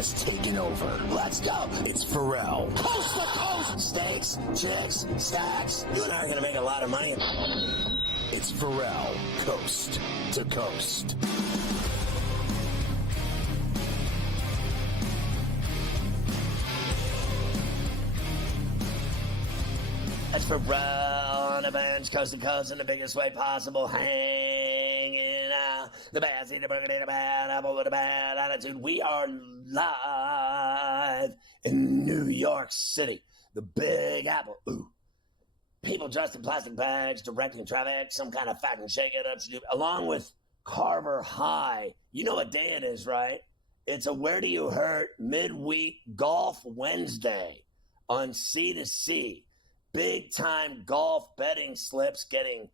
has taken over. Let's go. It's Ferrall. Coast to coast. Steaks, chicks, stacks. You and I are going to make a lot of money. It's Ferrall, coast to coast. It's Ferrall on the bench, coast to coast in the biggest way possible, hanging out. The bad seed, the burgundy, the bad apple with a bad attitude. We are live in New York City, the Big Apple. Ooh. People dressed in plastic bags, directing traffic, some kind of fat and shake it up, along with Carver High. You know what day it is, right? It's a Where Do You Hurt midweek golf Wednesday on C2C. Big-time golf betting slips getting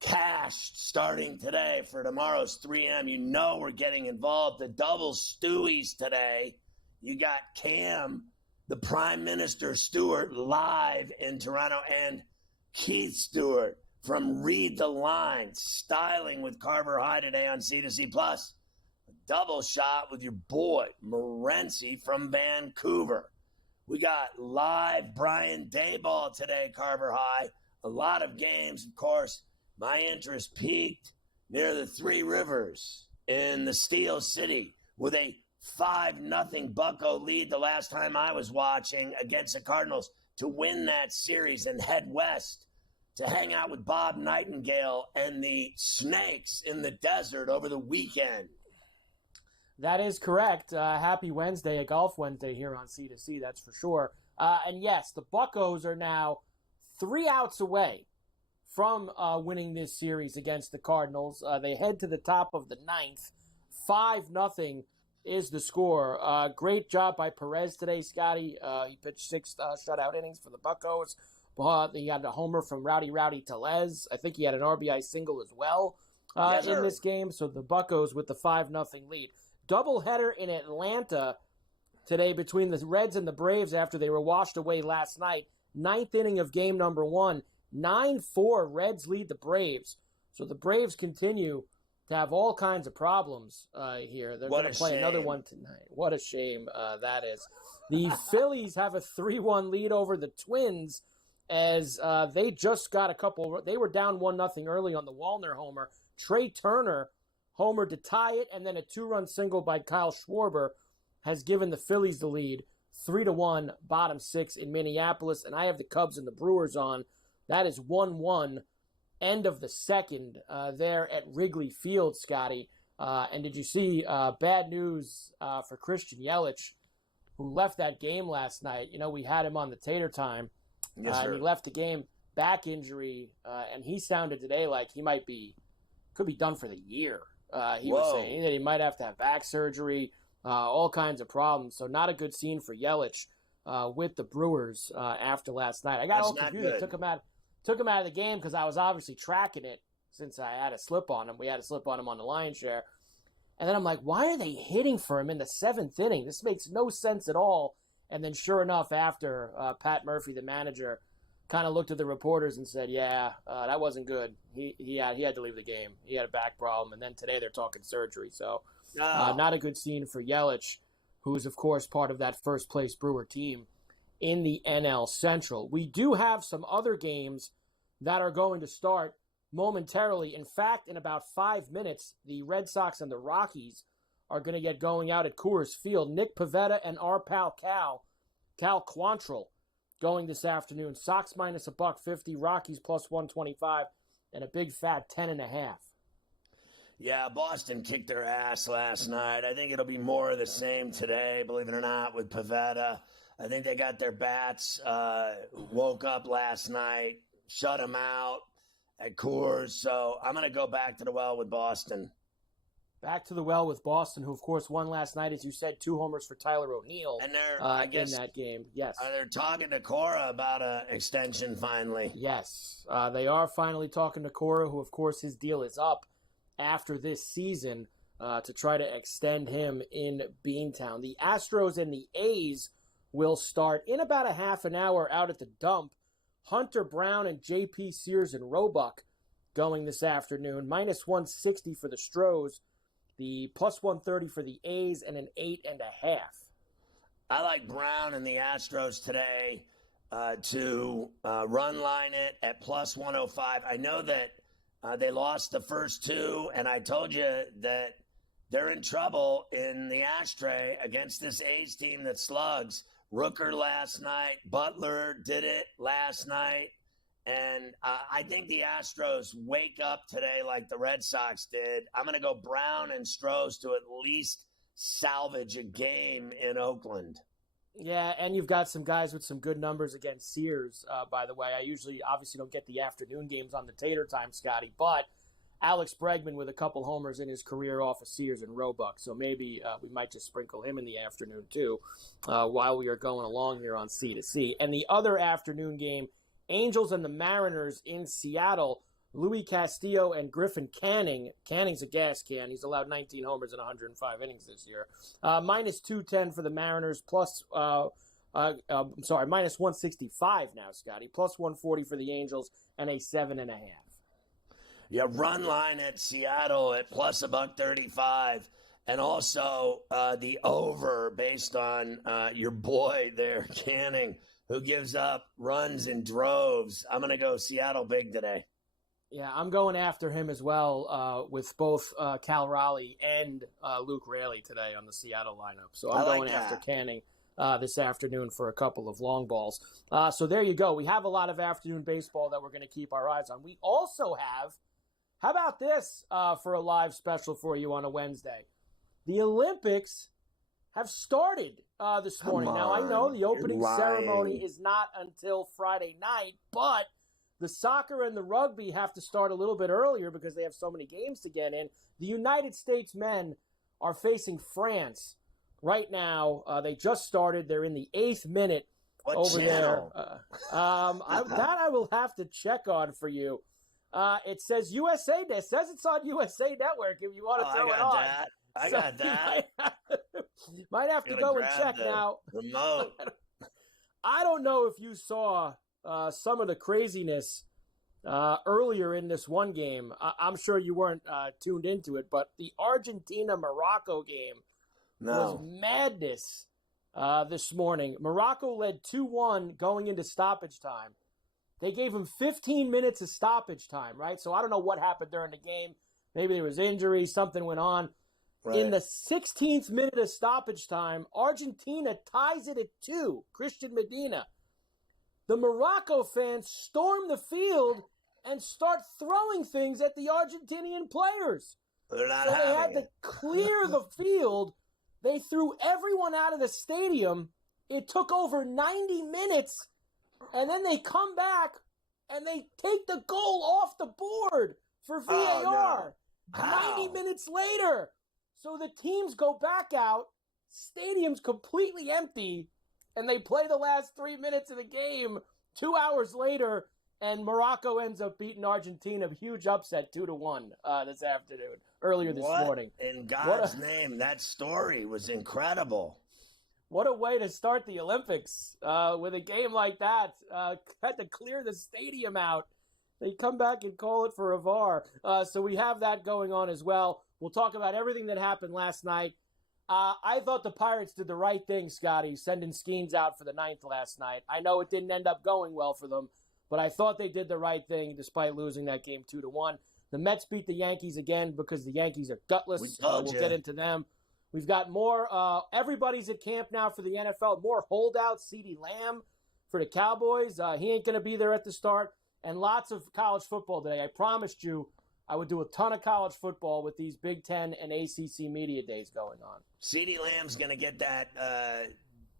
cashed starting today for tomorrow's 3M. You know we're getting involved. The double Stewies today. You got Cam, the Prime Minister Stewart, live in Toronto, and Keith Stewart from Read the Line, styling with Carver High today on C2C+. Plus, a double shot with your boy, Morency from Vancouver. We got live Brian Dayball today, Carver High. A lot of games, of course. My interest peaked near the Three Rivers in the Steel City with a 5-0 Bucco lead the last time I was watching against the Cardinals to win that series and head west to hang out with Bob Nightingale and the Snakes in the desert over the weekend. That is correct. Happy Wednesday, a golf Wednesday here on C2C, that's for sure. And yes, the Buccos are now 3 outs away from winning this series against the Cardinals. They head to the top of the 9th. 5-0 is the score. Great job by Perez today, Scotty. He pitched 6 shutout innings for the Buccos. He had a homer from Rowdy Tellez. I think he had an RBI single as well in this game. So the Buccos with the 5-0 lead. Doubleheader in Atlanta today between the Reds and the Braves after they were washed away last night. 9th inning of game number 1. 9-4, Reds lead the Braves. So the Braves continue to have all kinds of problems here. They're going to play another one tonight. What a shame that is. The Phillies have a 3-1 lead over the Twins as they just got a couple. They were down 1-0 early on the Wallner homer. Trey Turner homer to tie it, and then a 2-run single by Kyle Schwarber has given the Phillies the lead. 3-1, bottom 6 in Minneapolis, and I have the Cubs and the Brewers on. That is 1-1, end of the second there at Wrigley Field, Scotty. And did you see bad news for Christian Yelich, who left that game last night? You know, we had him on the Tater Time, and he left the game, back injury, and he sounded today like he could be done for the year. He was saying that he might have to have back surgery, all kinds of problems. So not a good scene for Yelich with the Brewers after last night. I got all confused. Took him out of the game because I was obviously tracking it since I had a slip on him. We had a slip on him on the Lion Share. And then I'm like, why are they hitting for him in the 7th inning? This makes no sense at all. And then sure enough, after Pat Murphy, the manager, kind of looked at the reporters and said, that wasn't good. He had to leave the game. He had a back problem. And then today they're talking surgery. So not a good scene for Yelich, who's, of course, part of that first-place Brewer team in the NL Central. We do have some other games that are going to start momentarily. In fact, in about 5 minutes, the Red Sox and the Rockies are going to get going out at Coors Field. Nick Pivetta and our pal Cal Quantrill, going this afternoon. Sox minus $150, Rockies plus 125, and a big fat 10.5. Yeah, Boston kicked their ass last night. I think it'll be more of the same today, believe it or not, with Pivetta. I think they got their bats, woke up last night, shut them out at Coors. So I'm going to go back to the well with Boston. Back to the well with Boston, who, of course, won last night, as you said, 2 homers for Tyler O'Neill and they're, I guess, in that game. Yes. They're talking to Cora about an extension finally. Yes. They are finally talking to Cora, who, of course, his deal is up after this season to try to extend him in Beantown. The Astros and the A's will start in about a half an hour out at the dump. Hunter Brown and J.P. Sears and Roebuck going this afternoon. Minus 160 for the Stros. The plus 130 for the A's and an 8.5 I like Brown and the Astros today to run line it at plus 105. I know that they lost the first two, and I told you that they're in trouble in the ashtray against this A's team that slugs. Rooker last night, Butler did it last night, and I think the Astros wake up today like the Red Sox did. I'm going to go Brown and Strohs to at least salvage a game in Oakland. Yeah, and you've got some guys with some good numbers against Sears, by the way. I usually obviously don't get the afternoon games on the Tater Time, Scotty, but Alex Bregman with a couple homers in his career off of Sears and Roebuck, so maybe we might just sprinkle him in the afternoon too while we are going along here on C2C. And the other afternoon game, Angels and the Mariners in Seattle, Louis Castillo and Griffin Canning. Canning's a gas can. He's allowed 19 homers in 105 innings this year. Minus 210 for the Mariners, minus 165 now, Scotty. Plus 140 for the Angels, and a 7.5. Yeah, run line at Seattle at plus $135. And also the over based on your boy there, Canning, who gives up runs in droves. I'm going to go Seattle big today. Yeah, I'm going after him as well with both Cal Raleigh and Luke Raley today on the Seattle lineup. So I'm going after Canning this afternoon for a couple of long balls. So there you go. We have a lot of afternoon baseball that we're going to keep our eyes on. We also have, how about this for a live special for you on a Wednesday? The Olympics have started this morning. Now, I know the opening ceremony is not until Friday night, but the soccer and the rugby have to start a little bit earlier because they have so many games to get in. The United States men are facing France right now. They just started. They're in the 8th minute there. That I will have to check on for you. It says USA. It says it's on USA Network if you want to throw it on. I got that. Might have to go and check now. Remote. I don't know if you saw some of the craziness earlier in this one game. I'm sure you weren't tuned into it, but the Argentina-Morocco game was madness this morning. Morocco led 2-1 going into stoppage time. They gave him 15 minutes of stoppage time, right? So I don't know what happened during the game. Maybe there was injury, something went on. Right. In the 16th minute of stoppage time, Argentina ties it at 2. Christian Medina. The Morocco fans storm the field and start throwing things at the Argentinian players. They're not so they had to clear the field. They threw everyone out of the stadium. It took over 90 minutes, and then they come back and they take the goal off the board for VAR. 90 minutes later. So the teams go back out, stadium's completely empty, and they play the last 3 minutes of the game 2 hours later, and Morocco ends up beating Argentina. Huge upset, 2-1 this afternoon, earlier this morning. In God's name, that story was incredible. What a way to start the Olympics with a game like that. Had to clear the stadium out. They come back and call it for a VAR. So we have that going on as well. We'll talk about everything that happened last night. I thought the Pirates did the right thing, Scotty, sending Skeens out for the 9th last night. I know it didn't end up going well for them, but I thought they did the right thing despite losing that game 2-1. The Mets beat the Yankees again because the Yankees are gutless. We'll get into them. We've got more. Everybody's at camp now for the NFL. More holdouts. CeeDee Lamb for the Cowboys. He ain't going to be there at the start. And lots of college football today. I promised you I would do a ton of college football with these Big Ten and ACC media days going on. CeeDee Lamb's going to get that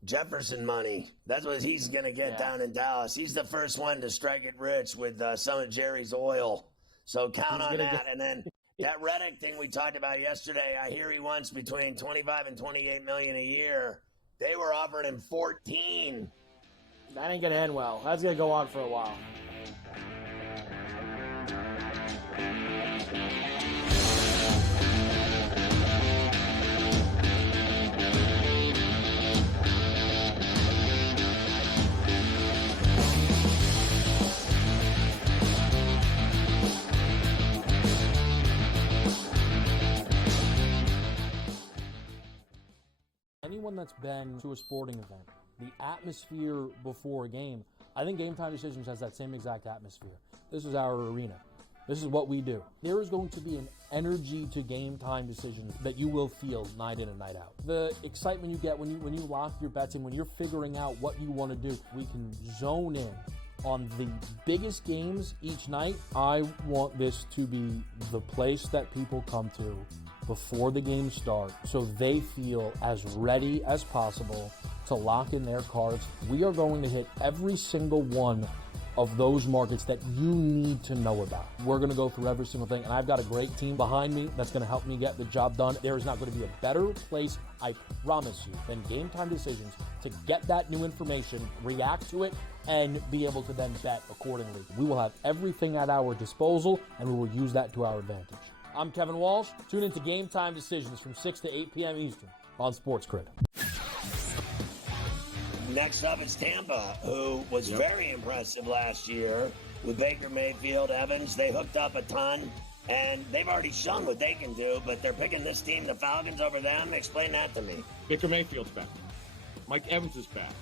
Jefferson money. That's what he's going to get down in Dallas. He's the first one to strike it rich with some of Jerry's oil. So count on that. And then that Reddick thing we talked about yesterday, I hear he wants between $25 and $28 million a year. They were offering him 14. That ain't going to end well. That's going to go on for a while. anyone that's been to a sporting event, the atmosphere before a game, I think Game Time Decisions has that same exact atmosphere. This is our arena. This is what we do. There is going to be an energy to Game Time Decisions that you will feel night in and night out. The excitement you get when you lock your bets in, when you're figuring out what you want to do, we can zone in on the biggest games each night. I want this to be the place that people come to before the games start so they feel as ready as possible to lock in their cards. We are going to hit every single one of those markets that you need to know about. We're going to go through every single thing, and I've got a great team behind me that's going to help me get the job done. There is not going to be a better place, I promise you, than Game Time Decisions to get that new information, react to it, and be able to then bet accordingly. We will have everything at our disposal, and we will use that to our advantage. I'm Kevin Walsh. Tune into Game Time Decisions from 6 to 8 p.m. Eastern on SportsGrid. Next up is Tampa, who was very impressive last year with Baker Mayfield, Evans. They hooked up a ton, and they've already shown what they can do, but they're picking this team, the Falcons, over them. Explain that to me. Baker Mayfield's back. Mike Evans is back.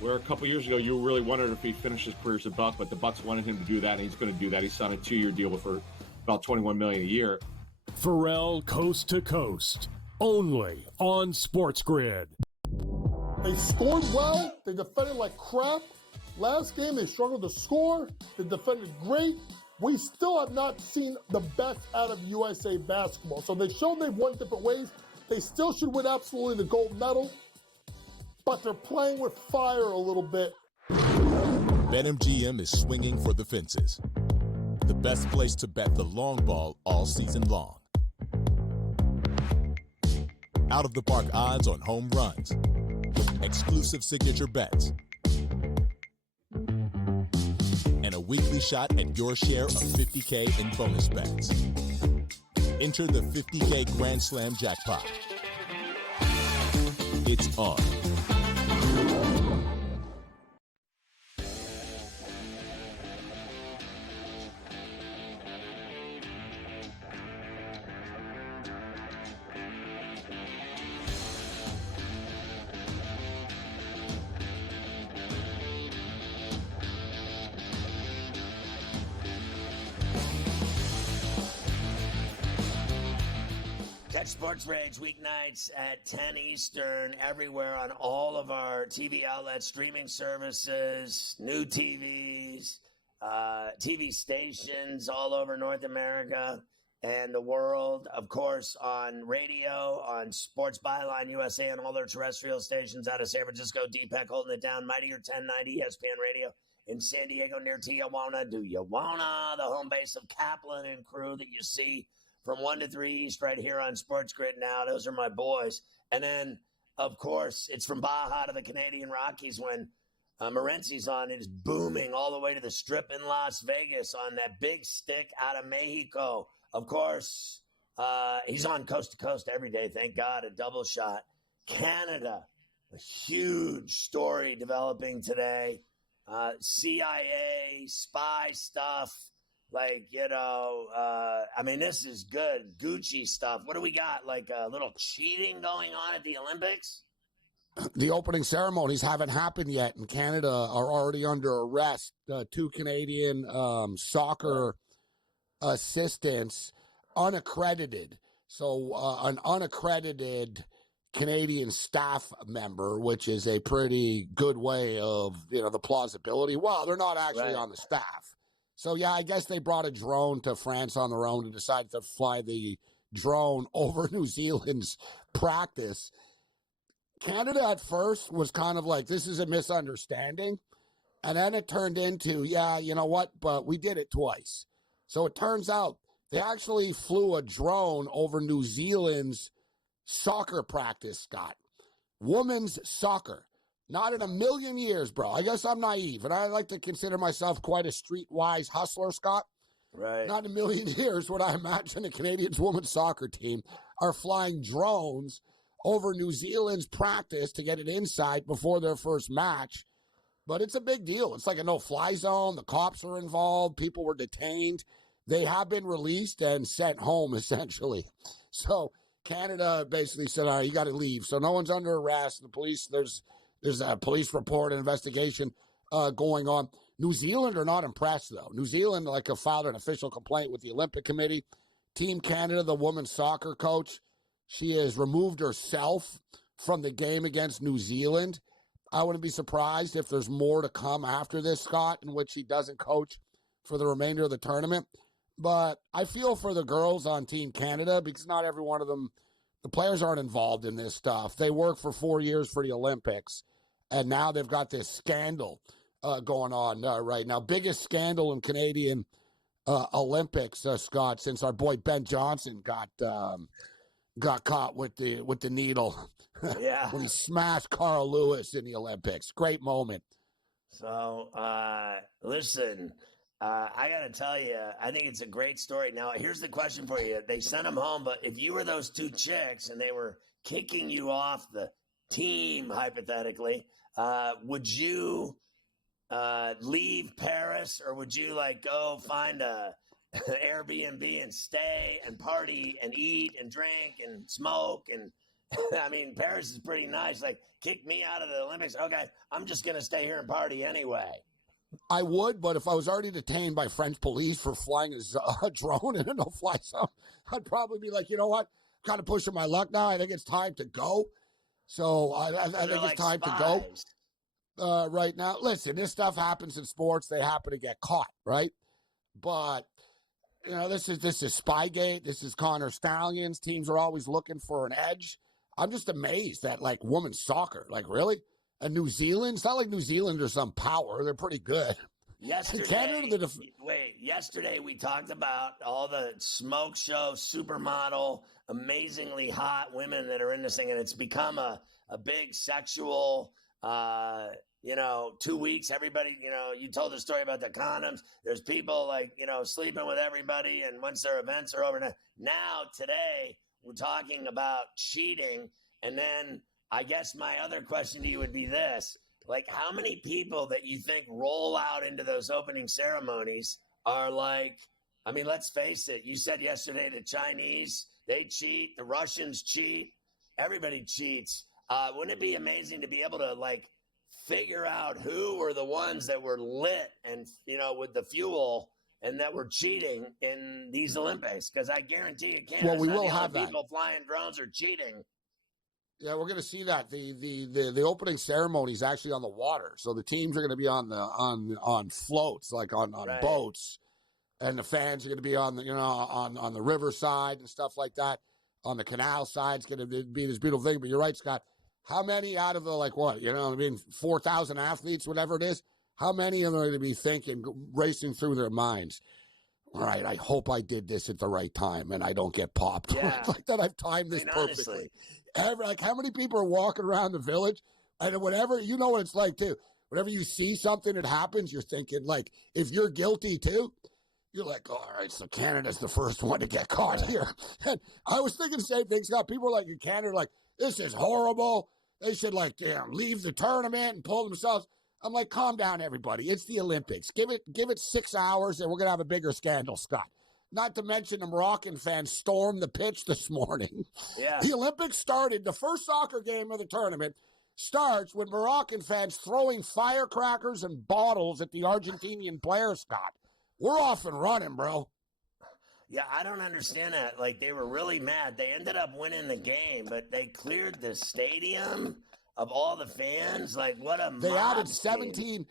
Where a couple years ago, you really wondered if he'd finish his career as a Buck, but the Bucks wanted him to do that, and he's going to do that. He signed a 2-year deal for about $21 million a year. Ferrall Coast to Coast, only on SportsGrid. They scored well. They defended like crap. Last game, they struggled to score. They defended great. We still have not seen the best out of USA basketball. So they showed they've won different ways. They still should win absolutely the gold medal. But they're playing with fire a little bit. BetMGM is swinging for the fences. The best place to bet the long ball all season long. Out-of-the-park odds on home runs. Exclusive signature bets. And a weekly shot at your share of $50K in bonus bets. Enter the $50K Grand Slam jackpot. It's on. Catch Sports Rage weeknights at 10 Eastern everywhere on all of our TV outlets, streaming services, new TVs, TV stations all over North America and the world. Of course, on radio, on Sports Byline USA and all their terrestrial stations out of San Francisco, DPEC holding it down, Mightier 1090 ESPN Radio in San Diego near Tijuana. Do you wanna? The home base of Kaplan and crew that you see from 1 to 3 East right here on SportsGrid now. Those are my boys. And then, of course, it's from Baja to the Canadian Rockies when Morency's on. It is booming all the way to the Strip in Las Vegas on that big stick out of Mexico. Of course, he's on coast to coast every day, thank God, a double shot. Canada, a huge story developing today. CIA, spy stuff. Like, this is good. Gucci stuff. What do we got? Like a little cheating going on at the Olympics? The opening ceremonies haven't happened yet, and Canada are already under arrest. 2 Canadian soccer assistants, unaccredited. So an unaccredited Canadian staff member, which is a pretty good way of, the plausibility. Well, they're not actually on the staff. So, yeah, I guess they brought a drone to France on their own and decided to fly the drone over New Zealand's practice. Canada at first was kind of like, this is a misunderstanding. And then it turned into, yeah, you know what, but we did it twice. So it turns out they actually flew a drone over New Zealand's soccer practice, Scott. Women's soccer. Not in a million years, bro. I guess I'm naive, and I like to consider myself quite a streetwise hustler, Scott. Right. Not in a million years would I imagine the Canadians women's soccer team are flying drones over New Zealand's practice to get an insight before their first match. But it's a big deal. It's like a no-fly zone. The cops are involved. People were detained. They have been released and sent home, essentially. So Canada basically said, all right, you got to leave. So no one's under arrest. The police, there's a police report, an investigation going on. New Zealand are not impressed, though. New Zealand, filed an official complaint with the Olympic Committee. Team Canada, the women's soccer coach, she has removed herself from the game against New Zealand. I wouldn't be surprised if there's more to come after this, Scott, in which he doesn't coach for the remainder of the tournament. But I feel for the girls on Team Canada because not every one of them, the players aren't involved in this stuff. They work for 4 years for the Olympics, and now they've got this scandal going on right now. Biggest scandal in Canadian Olympics, Scott, since our boy Ben Johnson got caught with the needle. Yeah. When he smashed Carl Lewis in the Olympics. Great moment. So, listen, I got to tell you, I think it's a great story. Now, here's the question for you. They sent him home, but if you were those two chicks and they were kicking you off the team, hypothetically, would you leave Paris, or would you go find a Airbnb and stay and party and eat and drink and smoke? And I mean, Paris is pretty nice. Kick me out of the Olympics. Okay, I'm just going to stay here and party anyway. I would, but if I was already detained by French police for flying a drone in a no-fly zone, I'd probably be like, you know what? Kind of pushing my luck now. I think it's time to go. So I think it's time to go right now. Listen, this stuff happens in sports. They happen to get caught, right? But this is Spygate. This is Connor Stallions. Teams are always looking for an edge. I'm just amazed that women's soccer, really? And New Zealand, it's not like New Zealand or some power. They're pretty good. Yesterday we talked about all the smoke show, supermodel, amazingly hot women that are in this thing, and it's become a big sexual, 2 weeks. Everybody, you told the story about the condoms. There's people sleeping with everybody, and once their events are over, now today we're talking about cheating, and then I guess my other question to you would be this. How many people that you think roll out into those opening ceremonies are let's face it. You said yesterday the Chinese, they cheat. The Russians cheat. Everybody cheats. Wouldn't it be amazing to be able to figure out who were the ones that were lit and, with the fuel and that were cheating in these Olympics? Because I guarantee you Canada's we will have that. People flying drones are cheating. Yeah, we're going to see that. The opening ceremony is actually on the water, so the teams are going to be on floats, on right. boats, and the fans are going to be on the riverside and stuff like that. On the canal side, it's going to be this beautiful thing. But you're right, Scott. How many out of the 4,000 athletes, whatever it is, how many of them are going to be thinking, racing through their minds? All right, I hope I did this at the right time and I don't get popped. Yeah. That I've timed this perfectly. How many people are walking around the village and whatever, you know what it's like too. Whenever you see something that happens, you're thinking if you're guilty too, you're all right, so Canada's the first one to get caught here. And I was thinking the same thing, Scott. People are in Canada, this is horrible. They should leave the tournament and pull themselves. I'm calm down, everybody. It's the Olympics. Give it 6 hours, and we're gonna have a bigger scandal, Scott. Not to mention the Moroccan fans stormed the pitch this morning. Yeah. The Olympics started. The first soccer game of the tournament starts with Moroccan fans throwing firecrackers and bottles at the Argentinian players, Scott. We're off and running, bro. Yeah, I don't understand that. They were really mad. They ended up winning the game, but they cleared the stadium of all the fans. What a They mob added 17.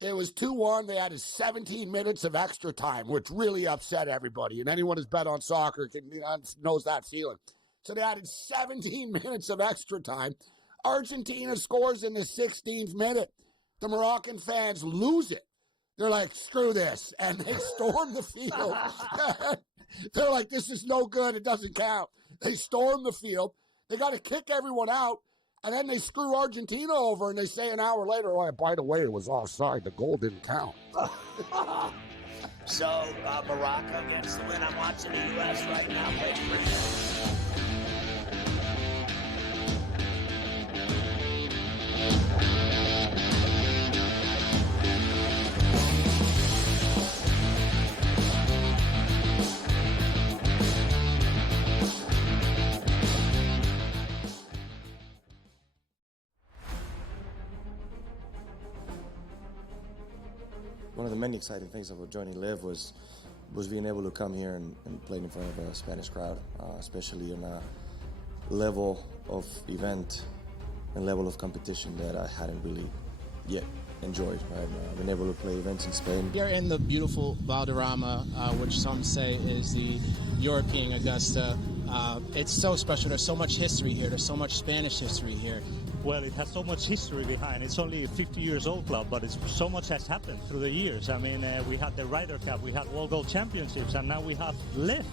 It was 2-1. They added 17 minutes of extra time, which really upset everybody. And anyone who's bet on soccer knows that feeling. So they added 17 minutes of extra time. Argentina scores in the 16th minute. The Moroccan fans lose it. They're screw this. And they storm the field. They're this is no good. It doesn't count. They storm the field. They got to kick everyone out. And then they screw Argentina over, and they say an hour later, oh, by the way, it was offside. The goal didn't count. So, Morocco gets the win. I'm watching the U.S. right now play Britain. one of the many exciting things about joining Live was being able to come here and play in front of a Spanish crowd, especially in a level of event and level of competition that I hadn't really yet enjoyed. I've been able to play events in Spain. You're in the beautiful Valderrama, which some say is the European Augusta. It's so special. There's so much history here. There's so much Spanish history here. Well, it has so much history behind. It's only a 50 years old club, but so much has happened through the years. I mean, we had the Ryder Cup, we had World Gold Championships, and now we have Liv.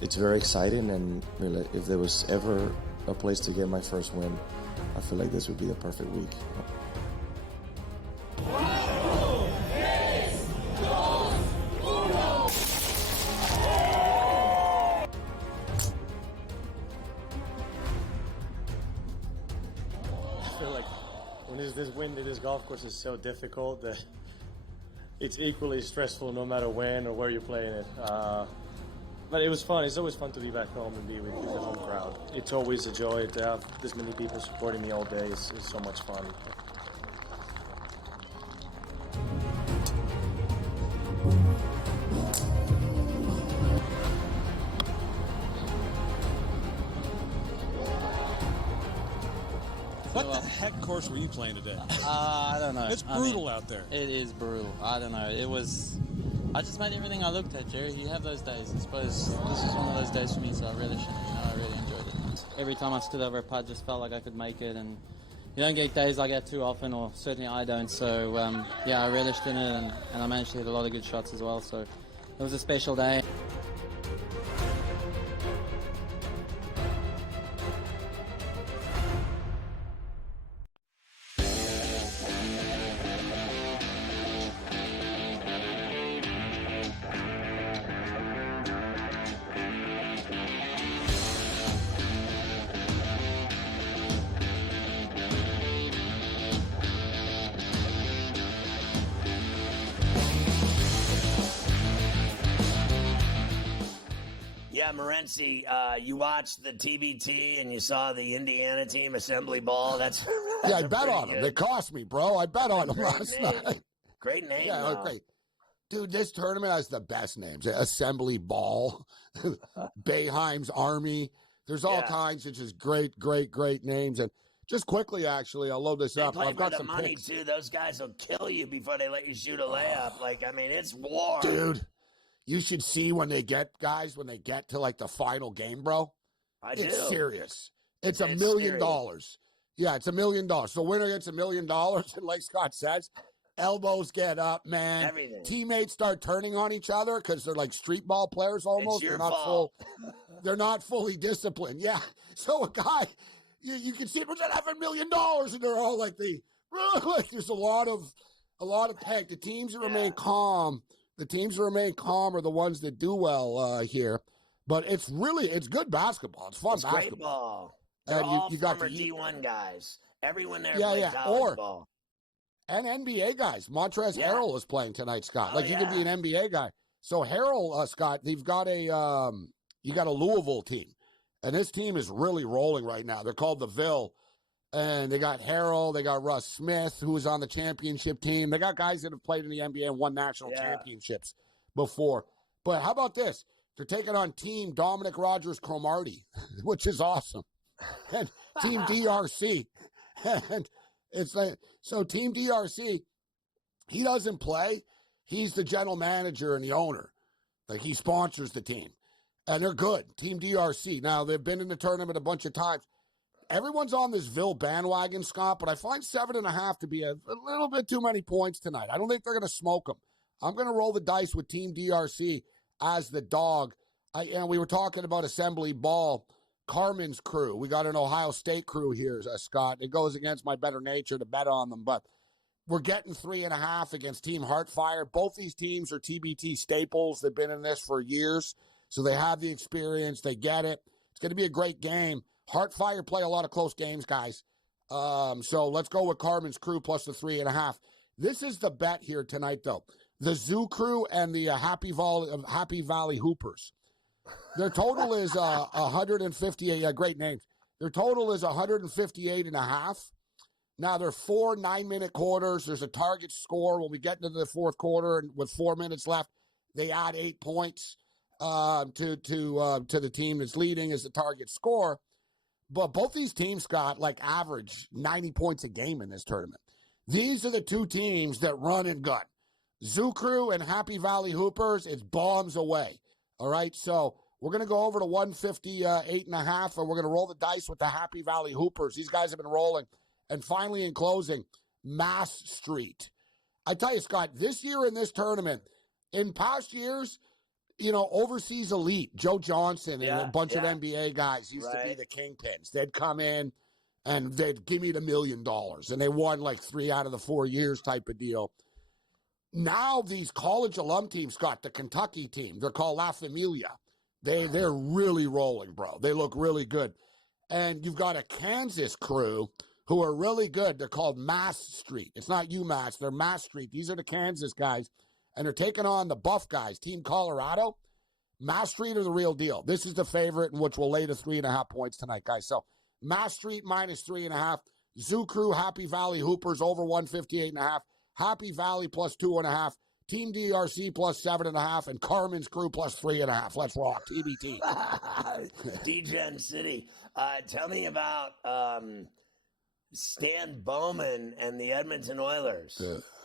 It's very exciting, and really, if there was ever a place to get my first win, I feel like this would be the perfect week. This wind at this golf course is so difficult that it's equally stressful no matter when or where you're playing it. But it was fun. It's always fun to be back home and be with the home crowd. It's always a joy to have this many people supporting me all day. It's so much fun. What the heck course were you playing today? I don't know. It's brutal out there. It is brutal. I don't know. I just made everything I looked at, Jerry. You have those days. I suppose this is one of those days for me, so I relished it. I really enjoyed it. Every time I stood over a putt, just felt like I could make it, and you don't get days like that too often, or certainly I don't. So, I relished in it, and I managed to hit a lot of good shots as well, so it was a special day. Yeah, Morency, you watched the TBT and you saw the Indiana team assembly ball. That's yeah, I bet on them. They cost me, bro. I bet on them last night. Great name. Yeah, though. great. Dude, this tournament has the best names. Assembly Ball, Boeheim's Army. There's all kinds of just great names. And just quickly, actually, I'll load this up. I've got the some money picks. too. Those guys will kill you before they let you shoot a layup. It's war, dude. You should see when they get to like the final game, bro. It's serious. It's $1 million. Yeah, it's $1 million. So winner gets $1 million, and like Scott says, elbows get up, man. Everything. Teammates start turning on each other because they're like street ball players almost. It's your They're not fault. They're not fully disciplined. Yeah. So a guy, you can see it was $11 million, and they're all like there's a lot of peg. The teams that remain calm. The teams that remain calm are the ones that do well here. But it's good basketball. It's fun basketball. Great ball. They're all former D1 guys. Everyone there plays college ball. And NBA guys. Montrezl Harrell is playing tonight, Scott. You could be an NBA guy. So Harrell, Scott, you got a Louisville team. And this team is really rolling right now. They're called the Ville. And they got Harrell, they got Russ Smith, who was on the championship team. They got guys that have played in the NBA and won national championships before. But how about this? They're taking on Team Dominic Rogers-Cromartie, which is awesome. And Team DRC. And it's like, so Team DRC, he doesn't play. He's the general manager and the owner. Like, he sponsors the team. And they're good. Team DRC. Now, they've been in the tournament a bunch of times. Everyone's on this Ville bandwagon, Scott, but I find 7.5 to be a little bit too many points tonight. I don't think they're going to smoke them. I'm going to roll the dice with Team DRC as the dog. And we were talking about Assembly Ball, Carmen's crew. We got an Ohio State crew here, Scott. It goes against my better nature to bet on them, but we're getting 3.5 against Team Heartfire. Both these teams are TBT staples. They've been in this for years, so they have the experience. They get it. It's going to be a great game. Heartfire play a lot of close games, guys. So let's go with Carmen's crew plus the 3.5. This is the bet here tonight, though. The Zoo crew and the Happy Valley Hoopers. Their total is 158. Great names. Their total is 158.5. Now, there are 4 9-minute quarters. There's a target score. When we get into the fourth quarter and with 4 minutes left, they add 8 points to the team that's leading as the target score. But both these teams, Scott, average 90 points a game in this tournament. These are the two teams that run and gun. Zoo Crew and Happy Valley Hoopers, it's bombs away. All right, so we're going to go over to 158.5, and we're going to roll the dice with the Happy Valley Hoopers. These guys have been rolling. And finally, in closing, Mass Street. I tell you, Scott, this year in this tournament, in past years, overseas elite, Joe Johnson and a bunch of NBA guys used to be the kingpins. They'd come in and they'd give me the $1 million, and they won 3 out of the 4 years type of deal. Now these college alum teams, Scott, the Kentucky team, they're called La Familia. They're really rolling, bro. They look really good. And you've got a Kansas crew who are really good. They're called Mass Street. It's not UMass. They're Mass Street. These are the Kansas guys. And they're taking on the Buff guys, Team Colorado. Mass Street are the real deal. This is the favorite, which will lay to 3.5 points tonight, guys. So Mass Street minus 3.5. Zoo Crew, Happy Valley Hoopers over 158.5. Happy Valley plus 2.5. Team DRC plus 7.5. And Carmen's crew plus 3.5. Let's rock. TBT. D-Gen City. Tell me about Stan Bowman and the Edmonton Oilers.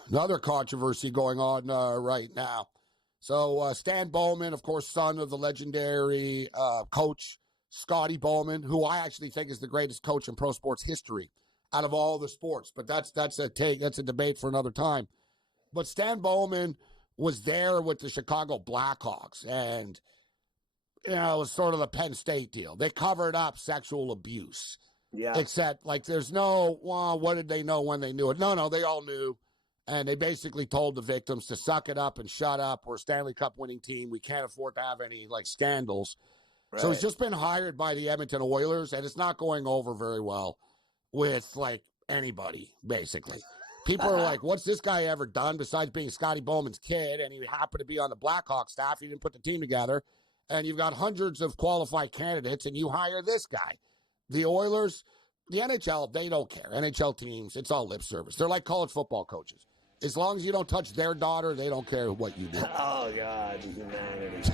Another controversy going on right now. So Stan Bowman, of course, son of the legendary coach Scotty Bowman, who I actually think is the greatest coach in pro sports history out of all the sports. But that's a debate for another time. But Stan Bowman was there with the Chicago Blackhawks, and it was sort of the Penn State deal. They covered up sexual abuse. Yeah. Except, there's no, what did they know when they knew it? No, they all knew. And they basically told the victims to suck it up and shut up. We're a Stanley Cup winning team. We can't afford to have any, scandals. Right. So he's just been hired by the Edmonton Oilers, and it's not going over very well with, anybody, basically. People are like, what's this guy ever done besides being Scotty Bowman's kid? And he happened to be on the Blackhawks staff. He didn't put the team together. And you've got hundreds of qualified candidates, and you hire this guy. The Oilers, the NHL, they don't care. NHL teams, it's all lip service. They're like college football coaches. As long as you don't touch their daughter, they don't care what you do. Oh, God, humanity.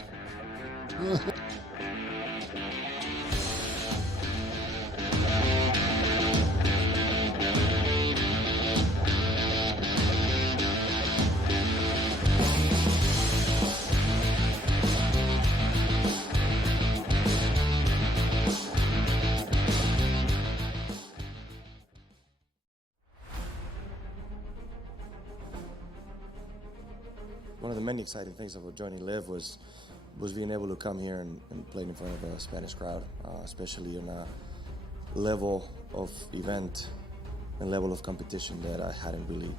One of the many exciting things about joining Live was being able to come here and play in front of a Spanish crowd, especially on a level of event and level of competition that I hadn't really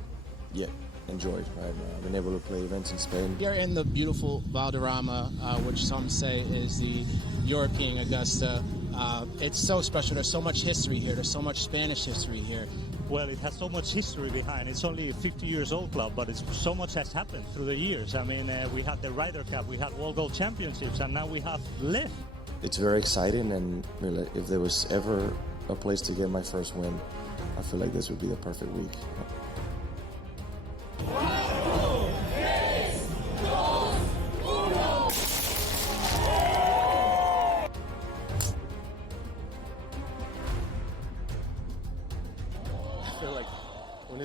yet enjoyed. Right, I've been able to play events in Spain. You're in the beautiful Valderrama, which some say is the European Augusta. It's so special. There's so much history here. There's so much Spanish history here. Well, it has so much history behind. It's only a 50 years old club, but so much has happened through the years. I mean, we had the Ryder Cup, we had World Gold Championships, and now we have Live. It's very exciting, and if there was ever a place to get my first win, I feel like this would be the perfect week.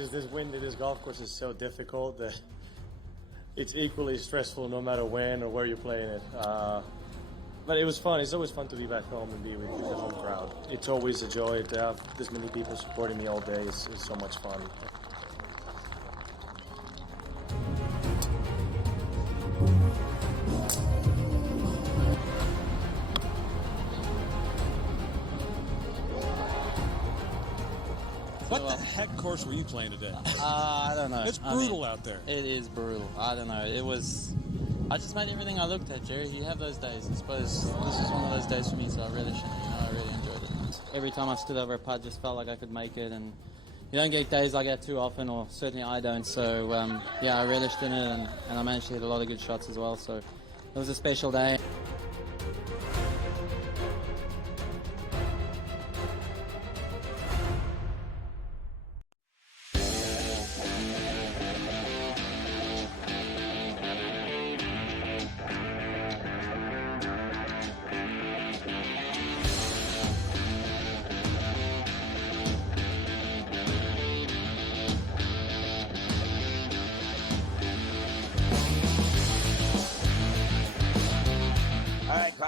This wind in this golf course is so difficult that it's equally stressful no matter when or where you're playing it. But it was fun. It's always fun to be back home and be with the home crowd. It's always a joy to have this many people supporting me all day. It's so much fun. What the heck course were you playing today? I don't know. It's brutal out there. It is brutal. I don't know. I just made everything I looked at, Jerry. You have those days. I suppose this is one of those days for me, so I relish it. I really enjoyed it. Every time I stood over a putt, just felt like I could make it, and you don't get days like that too often, or certainly I don't. So, I relished in it, and I managed to hit a lot of good shots as well, so it was a special day.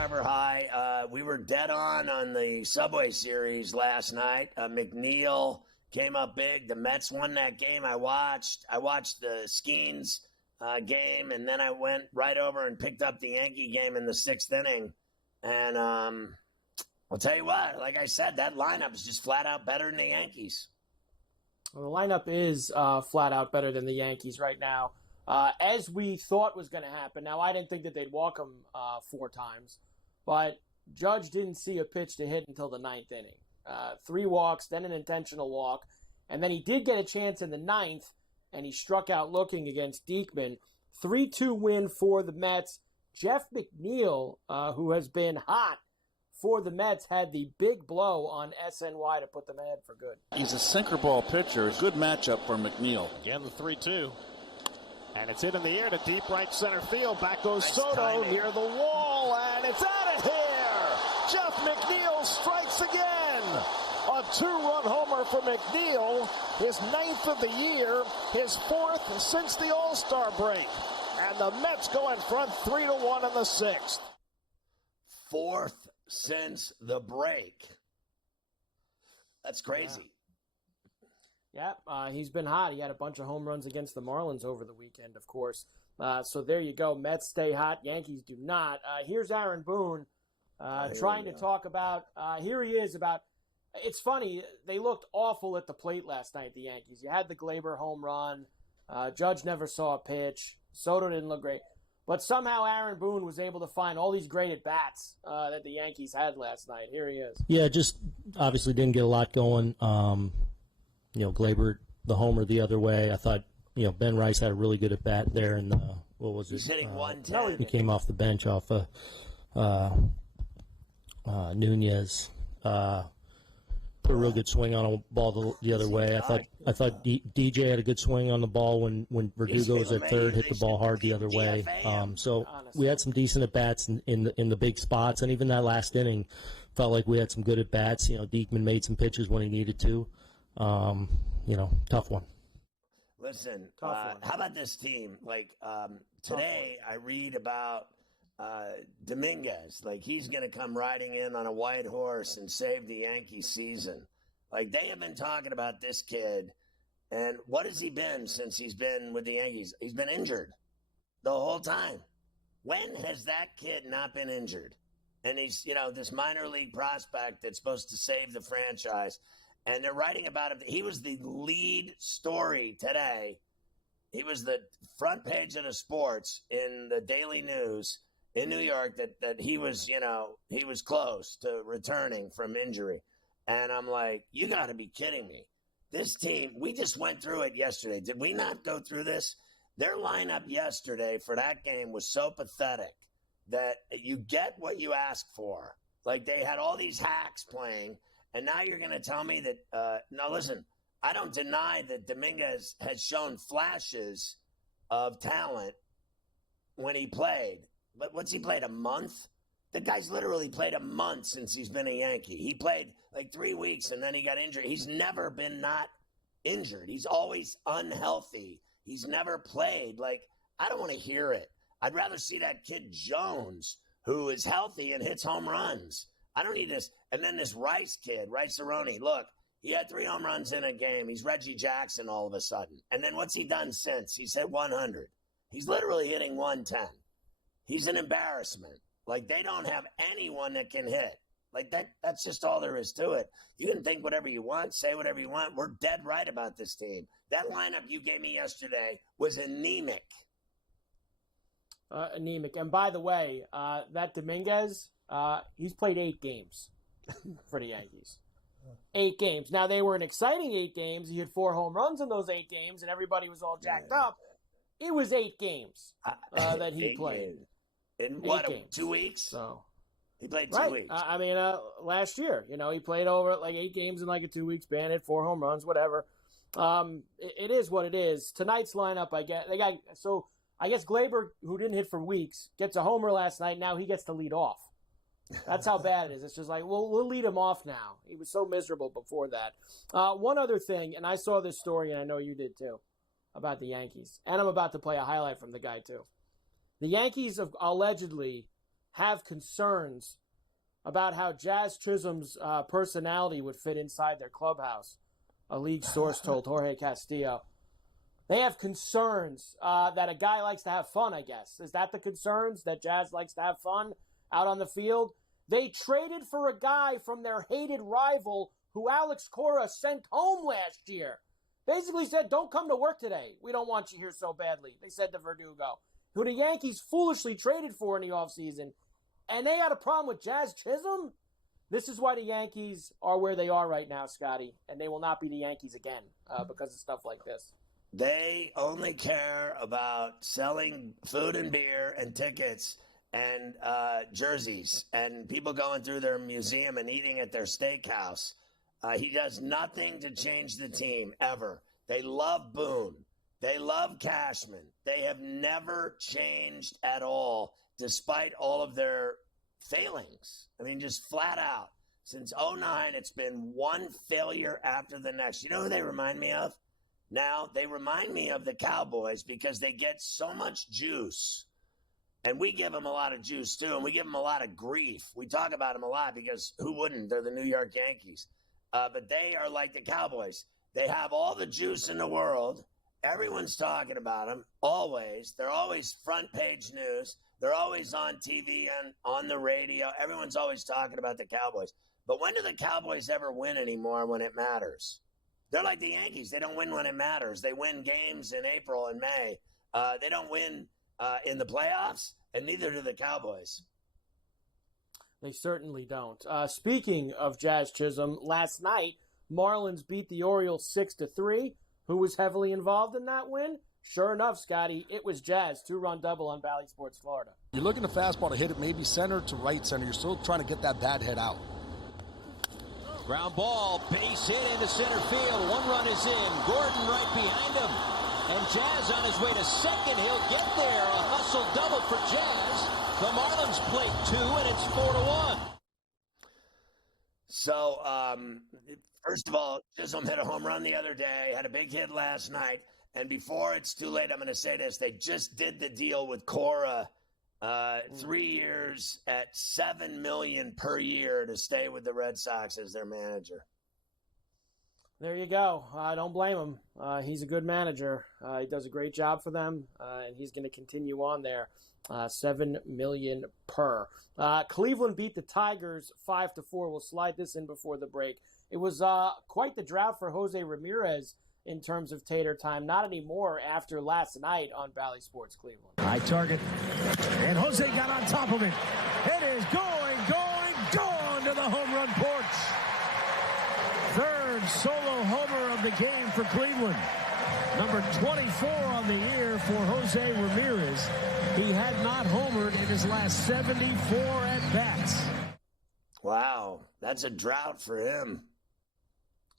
Carver High. We were dead on the Subway Series last night. McNeil came up big. The Mets won that game. I watched the Skeens game, and then I went right over and picked up the Yankee game in the 6th inning. And I'll tell you what, like I said, that lineup is just flat out better than the Yankees. Well, the lineup is flat out better than the Yankees right now, as we thought was going to happen. Now, I didn't think that they'd walk him 4 times, but Judge didn't see a pitch to hit until the 9th inning. 3 walks, then an intentional walk, and then he did get a chance in the 9th, and he struck out looking against Diekman. 3-2 win for the Mets. Jeff McNeil, who has been hot for the Mets, had the big blow on SNY to put them ahead for good. He's a sinker ball pitcher. A good matchup for McNeil. Again, the 3-2. And it's hit in the air to deep right center field. Back goes Soto near the wall, and it's out of here. Jeff McNeil strikes again. A 2-run homer for McNeil. His 9th of the year. His 4th since the All-Star break. And the Mets go in front 3-1 in the 6th. 4th since the break. That's crazy. Yeah, he's been hot. He had a bunch of home runs against the Marlins over the weekend, of course. So there you go. Mets stay hot. Yankees do not. Here's Aaron Boone trying to talk about, here he is about, it's funny, they looked awful at the plate last night, the Yankees. You had the Glaber home run. Judge never saw a pitch. Soto didn't look great. But somehow Aaron Boone was able to find all these great at-bats that the Yankees had last night. Here he is. Yeah, just obviously didn't get a lot going. Glaber, the homer the other way. I thought, Ben Rice had a really good at-bat there. And what was it? He's hitting 110. He came off the bench off Nunez. Put a real good swing on a ball the other way. I thought DJ had a good swing on the ball when Verdugo was at third, hit the ball hard the other way. So we had some decent at bats in the big spots, and even that last inning felt like we had some good at bats. Diekman made some pitches when he needed to. Tough one. Listen, how about this team? Today I read about Dominguez, he's going to come riding in on a white horse and save the Yankee season. They have been talking about this kid, and what has he been since he's been with the Yankees? He's been injured the whole time. When has that kid not been injured? And he's, this minor league prospect that's supposed to save the franchise, and they're writing about him. He was the lead story today. He was the front page of the sports in the Daily News in New York that he was, he was close to returning from injury. And I'm like, you got to be kidding me. This team, we just went through it yesterday. Did we not go through this? Their lineup yesterday for that game was so pathetic that you get what you ask for. They had all these hacks playing, and now you're going to tell me that, no, listen, I don't deny that Dominguez has shown flashes of talent when he played. But what's he played, a month? The guy's literally played a month since he's been a Yankee. He played 3 weeks and then he got injured. He's never been not injured. He's always unhealthy. He's never played. I don't want to hear it. I'd rather see that kid Jones, who is healthy and hits home runs. I don't need this. And then this Rice kid, Rice Aroni, look, he had 3 home runs in a game. He's Reggie Jackson all of a sudden. And then what's he done since? He's hit 100. He's literally hitting 110. He's an embarrassment. They don't have anyone that can hit. That's just all there is to it. You can think whatever you want, say whatever you want. We're dead right about this team. That lineup you gave me yesterday was anemic. Anemic. And by the way, that Dominguez, he's played 8 games for the Yankees. 8 games. Now, they were an exciting 8 games. He had 4 home runs in those 8 games, and everybody was all jacked up. It was 8 games that he played. In what, 2 weeks? So he played 2 weeks. Last year, he played over 8 games in a 2-week span, hit 4 home runs, whatever. It is what it is. Tonight's lineup, I guess Glaber, who didn't hit for weeks, gets a homer last night. Now he gets to lead off. That's how bad it is. It's just we'll lead him off now. He was so miserable before that. One other thing, and I saw this story, and I know you did too, about the Yankees. And I'm about to play a highlight from the guy too. The Yankees have allegedly have concerns about how Jazz Chisholm's personality would fit inside their clubhouse, a league source told Jorge Castillo. They have concerns that a guy likes to have fun, I guess. Is that the concerns, that Jazz likes to have fun out on the field? They traded for a guy from their hated rival who Alex Cora sent home last year. Basically said, don't come to work today. We don't want you here so badly, they said to Verdugo, who the Yankees foolishly traded for in the offseason. And they had a problem with Jazz Chisholm? This is why the Yankees are where they are right now, Scotty, and they will not be the Yankees again because of stuff like this. They only care about selling food and beer and tickets and jerseys and people going through their museum and eating at their steakhouse. He does nothing to change the team, ever. They love Boone. They love Cashman. They have never changed at all, despite all of their failings. I mean, just flat out. Since 2009, it's been one failure after the next. You know who they remind me of? Now, they remind me of the Cowboys because they get so much juice. And we give them a lot of juice, too, and we give them a lot of grief. We talk about them a lot because who wouldn't? They're the New York Yankees. But they are like the Cowboys. They have all the juice in the world. Everyone's talking about them, always. They're always front page news. They're always on TV and on the radio. Everyone's always talking about the Cowboys. But when do the Cowboys ever win anymore when it matters? They're like the Yankees. They don't win when it matters. They win games in April and May. They don't win in the playoffs, and neither do the Cowboys. They certainly don't. Speaking of Jazz Chisholm, last night, Marlins beat the Orioles 6-3. Who was heavily involved in that win? Sure enough, Scotty, it was Jazz. 2-run double on Valley Sports Florida. You're looking at fastball to hit it maybe center to right center. You're still trying to get that bad hit out. Ground ball, base hit into center field. One run is in. Gordon right behind him. And Jazz on his way to second. He'll get there. A hustle double for Jazz. The Marlins play 2, and it's 4-1. So, first of all, Chisholm hit a home run the other day, had a big hit last night. And before it's too late, I'm going to say this. They just did the deal with Cora, 3 years at $7 million per year to stay with the Red Sox as their manager. There you go. I don't blame him. He's a good manager. He does a great job for them, and he's going to continue on there. $7 million per. Cleveland beat the Tigers 5-4. We'll slide this in before the break. It was quite the drought for Jose Ramirez in terms of tater time. Not anymore after last night on Valley Sports Cleveland. High target, and Jose got on top of it. It is going to the home run porch. Third solo homer of the game for Cleveland. Number 24 on the year for Jose Ramirez. He had not homered in his last 74 at-bats. Wow, that's a drought for him.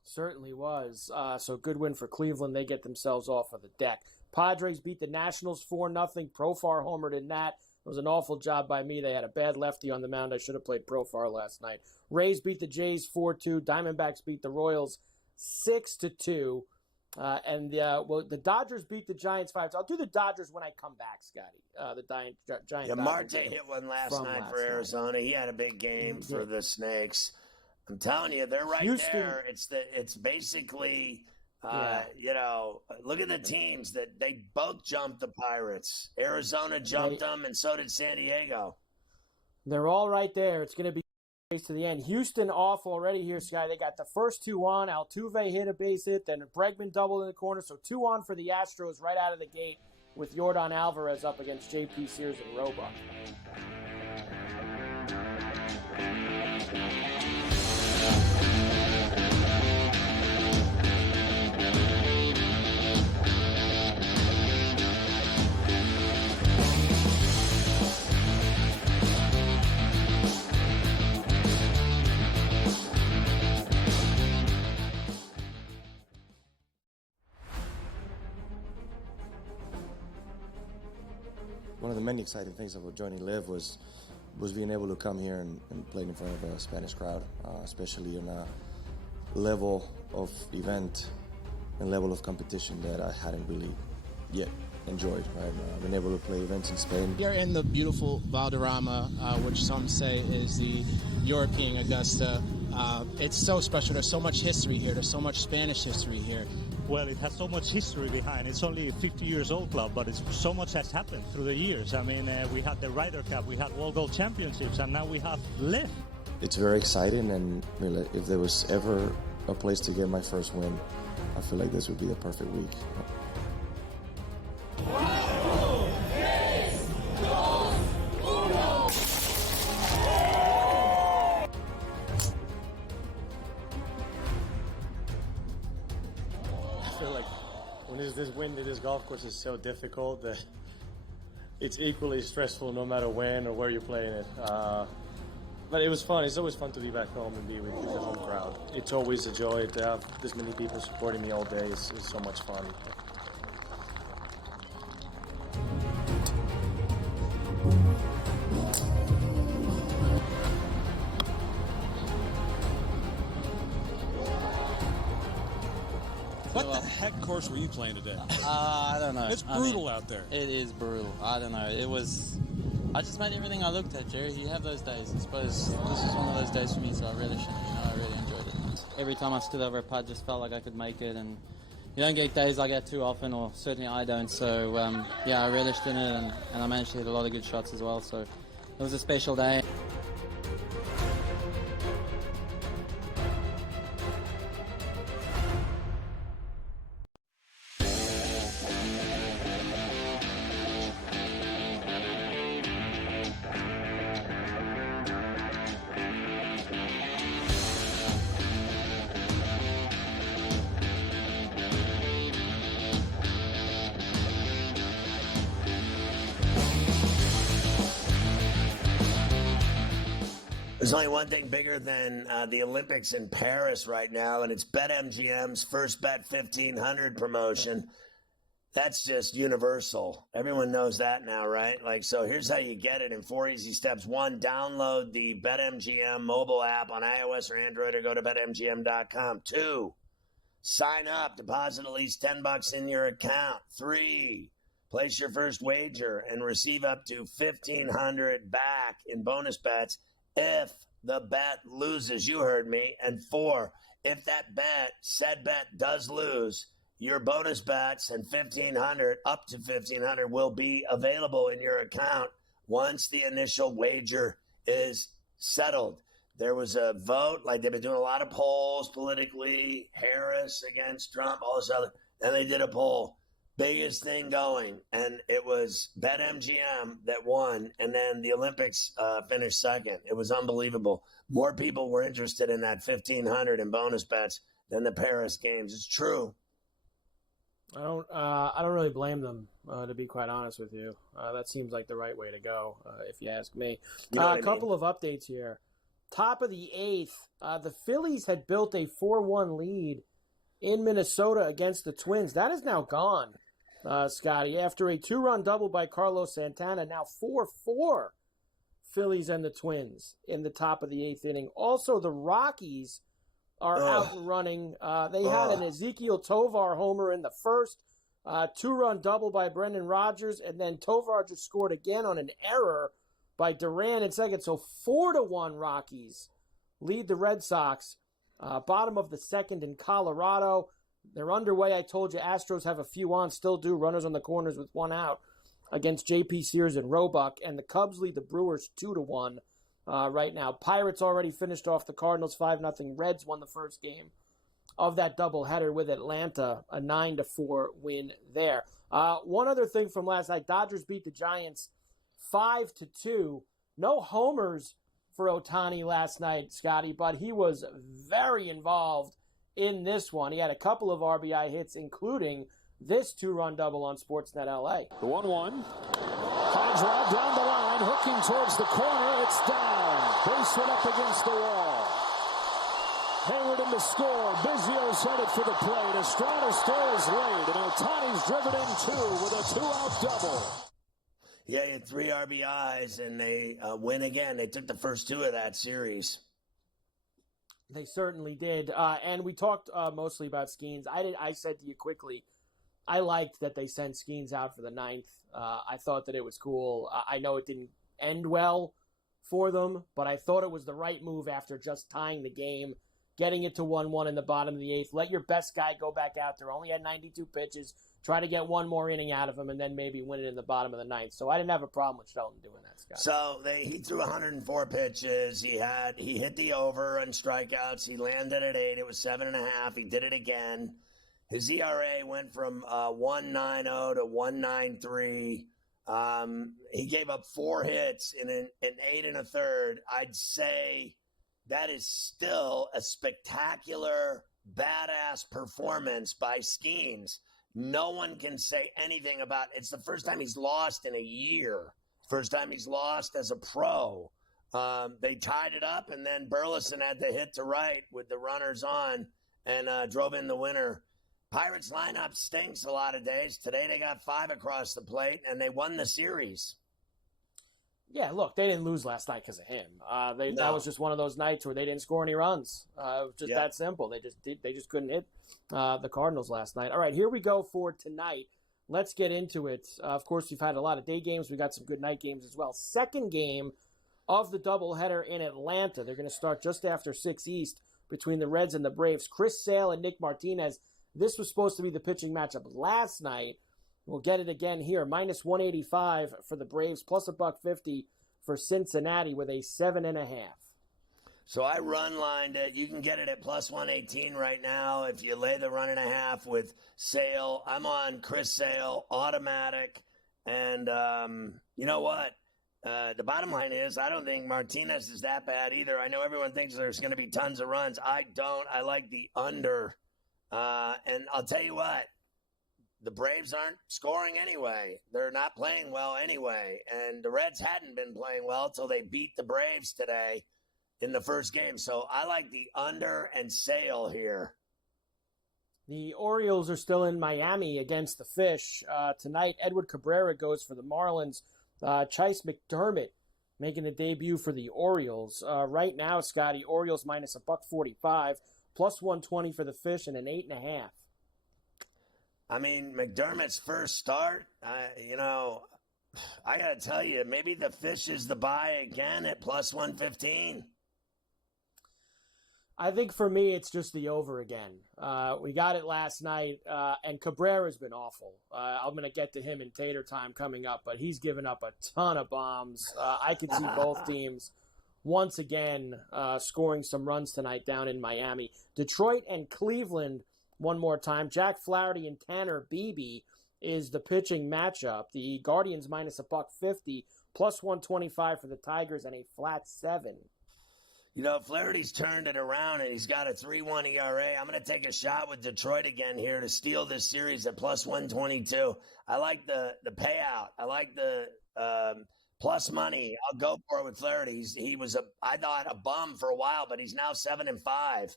Certainly was. So good win for Cleveland. They get themselves off of the deck. Padres beat the Nationals 4-0. Profar homered in that. It was an awful job by me. They had a bad lefty on the mound. I should have played Profar last night. Rays beat the Jays 4-2. Diamondbacks beat the Royals 6-2. And the Dodgers beat the Giants 5-2. I'll do the Dodgers when I come back, Scotty. The Giants. Yeah, Marte hit one last night for Arizona. He had a big game for the Snakes. I'm telling you, they're right there. It's basically, look at the teams that they both jumped the Pirates. Arizona jumped them, and so did San Diego. They're all right there. It's going to be race to the end. Houston off already here, Sky. They got the first 2 on. Altuve hit a base hit, then Bregman doubled in the corner. So 2 on for the Astros right out of the gate with Yordan Alvarez up against J.P. Sears and Roebuck. One of the many exciting things about joining Live was being able to come here and play in front of a Spanish crowd, especially on a level of event and level of competition that I hadn't really yet enjoyed. I've been able to play events in Spain. You're in the beautiful Valderrama, which some say is the European Augusta. It's so special. There's so much history here. There's so much Spanish history here. Well, it has so much history behind. It's only a 50 years old club, but so much has happened through the years. I mean, we had the Ryder Cup, we had World Gold Championships, and now we have LIV. It's very exciting, and if there was ever a place to get my first win, I feel like this would be the perfect week. I feel like when this wind to this golf course is so difficult that it's equally stressful no matter when or where you're playing it. But it was fun. It's always fun to be back home and be with the home crowd. It's always a joy to have this many people supporting me all day. It's so much fun. What the heck course were you playing today? I don't know. It's brutal out there. It is brutal. I don't know. I just made everything I looked at, Jerry. You have those days. I suppose this is one of those days for me, so I really shouldn't. I really enjoyed it. Every time I stood over a putt, just felt like I could make it, and you don't get days like that too often, or certainly I don't. So I relished in it, and I managed to hit a lot of good shots as well. So it was a special day. There's only one thing bigger than the Olympics in Paris right now, and it's BetMGM's First Bet 1500 promotion. That's just universal. Everyone knows that now, right? So here's how you get it in 4 easy steps. 1, download the BetMGM mobile app on iOS or Android, or go to BetMGM.com. 2, sign up, deposit at least $10 in your account. 3, place your first wager and receive up to $1,500 back in bonus bets if the bet loses. You heard me. And 4, if that said bet does lose, your bonus bets and $1,500, up to $1,500, will be available in your account once the initial wager is settled. There was a vote, they've been doing a lot of polls politically, Harris against Trump, all this other, and they did a poll. Biggest thing going, and it was BetMGM that won, and then the Olympics finished second. It was unbelievable. More people were interested in that $1,500 in bonus bets than the Paris games. It's true. I don't really blame them, to be quite honest with you. That seems like the right way to go, if you ask me. A couple of updates here. Top of the 8th, the Phillies had built a 4-1 lead in Minnesota against the Twins. That is now gone, Scotty. After a 2-run double by Carlos Santana, now 4-4 Phillies and the Twins in the top of the 8th inning. Also, the Rockies are out and running. They had an Ezekiel Tovar homer in the first, 2-run double by Brendan Rodgers, and then Tovar just scored again on an error by Duran in second. So 4-1 Rockies lead the Red Sox. Bottom of the second in Colorado. They're underway. I told you Astros have a few on, still do. Runners on the corners with 1 out against J.P. Sears and Roebuck. And the Cubs lead the Brewers 2-1 right now. Pirates already finished off the Cardinals 5-0. Reds won the first game of that doubleheader with Atlanta, a 9-4 win there. One other thing from last night, Dodgers beat the Giants 5-2. No homers for Ohtani last night, Scotty, but he was very involved in this one. He had a couple of RBI hits, including this 2-run double on Sportsnet LA. The 1-1. High drive down the line, hooking towards the corner. It's down. Base hit up against the wall. Hayward in the score. Biggio's headed for the plate. Estrada still is late, and Ohtani's driven in 2 with a 2-out double. Yeah, he had 3 RBIs, and they win again. They took the first 2 of that series. They certainly did. And we talked mostly about Skeens. I said to you quickly, I liked that they sent Skeens out for the 9th. I thought that it was cool. I know it didn't end well for them, but I thought it was the right move after just tying the game, getting it to 1-1 in the bottom of the 8th. Let your best guy go back out there. Only had 92 pitches. Try to get one more inning out of him, and then maybe win it in the bottom of the 9th. So I didn't have a problem with Shelton doing that, Scott. So he threw 104 pitches. He hit the over on strikeouts. He landed at 8. It was 7.5. He did it again. His ERA went from 1.90 to 1.93. He gave up 4 hits in an 8 1/3. I'd say that is still a spectacular, badass performance by Skeens. No one can say anything about it. It's the first time he's lost in a year. First time he's lost as a pro. They tied it up, and then Burleson had to hit to right with the runners on and drove in the winner. Pirates lineup stinks a lot of days. Today they got 5 across the plate, and they won the series. Yeah, look, they didn't lose last night because of him. That was just one of those nights where they didn't score any runs. It was just that simple. They just couldn't hit the Cardinals last night. All right, here we go for tonight. Let's get into it. Of course, we've had a lot of day games. We got some good night games as well. Second game of the doubleheader in Atlanta. They're going to start just after 6 East between the Reds and the Braves. Chris Sale and Nick Martinez. This was supposed to be the pitching matchup last night. We'll get it again here. Minus 185 for the Braves, plus $1.50 for Cincinnati with a 7.5. So I run lined it. You can get it at plus 118 right now if you lay the 1.5 with Sale. I'm on Chris Sale, automatic. And you know what? The bottom line is I don't think Martinez is that bad either. I know everyone thinks there's going to be tons of runs. I don't. I like the under. And I'll tell you what. The Braves aren't scoring anyway. They're not playing well anyway. And the Reds hadn't been playing well until they beat the Braves today in the first game. So I like the under and Sale here. The Orioles are still in Miami against the Fish. Tonight, Edward Cabrera goes for the Marlins. Chase McDermott making a debut for the Orioles. Right now, Scotty, Orioles minus $1.45, plus 120 for the Fish, and an 8.5. I mean, McDermott's first start, I got to tell you, maybe the Fish is the buy again at plus 115. I think for me, it's just the over again. We got it last night, and Cabrera's been awful. I'm going to get to him in Tater Time coming up, but he's given up a ton of bombs. I could see both teams once again scoring some runs tonight down in Miami. Detroit and Cleveland one more time. Jack Flaherty and Tanner Beebe is the pitching matchup. The Guardians minus $1.50, plus 125 for the Tigers, and a flat 7. Flaherty's turned it around, and he's got a 3.1 ERA. I'm going to take a shot with Detroit again here to steal this series at plus 122. I like the payout. I like the plus money. I'll go for it with Flaherty. He was, I thought, a bum for a while, but he's now 7-5.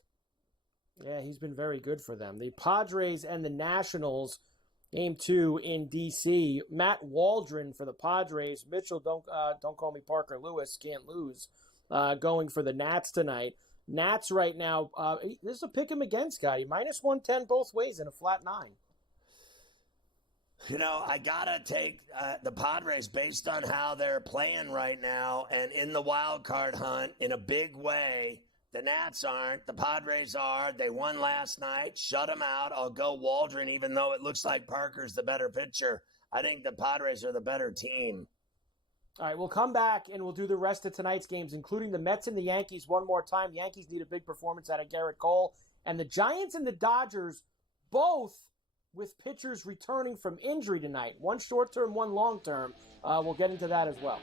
Yeah, he's been very good for them. The Padres and the Nationals, game 2 in D.C. Matt Waldron for the Padres. Mitchell, don't call me Parker Lewis, can't lose. Going for the Nats tonight. Nats right now, this is a pick 'em again, Scotty. Minus 110 both ways in a flat 9. I got to take the Padres based on how they're playing right now and in the wild card hunt in a big way. The Nats aren't. The Padres are. They won last night. Shut them out. I'll go Waldron, even though it looks like Parker's the better pitcher. I think the Padres are the better team. All right, we'll come back and we'll do the rest of tonight's games, including the Mets and the Yankees one more time. The Yankees need a big performance out of Garrett Cole. And the Giants and the Dodgers, both with pitchers returning from injury tonight. One short-term, one long-term. We'll get into that as well.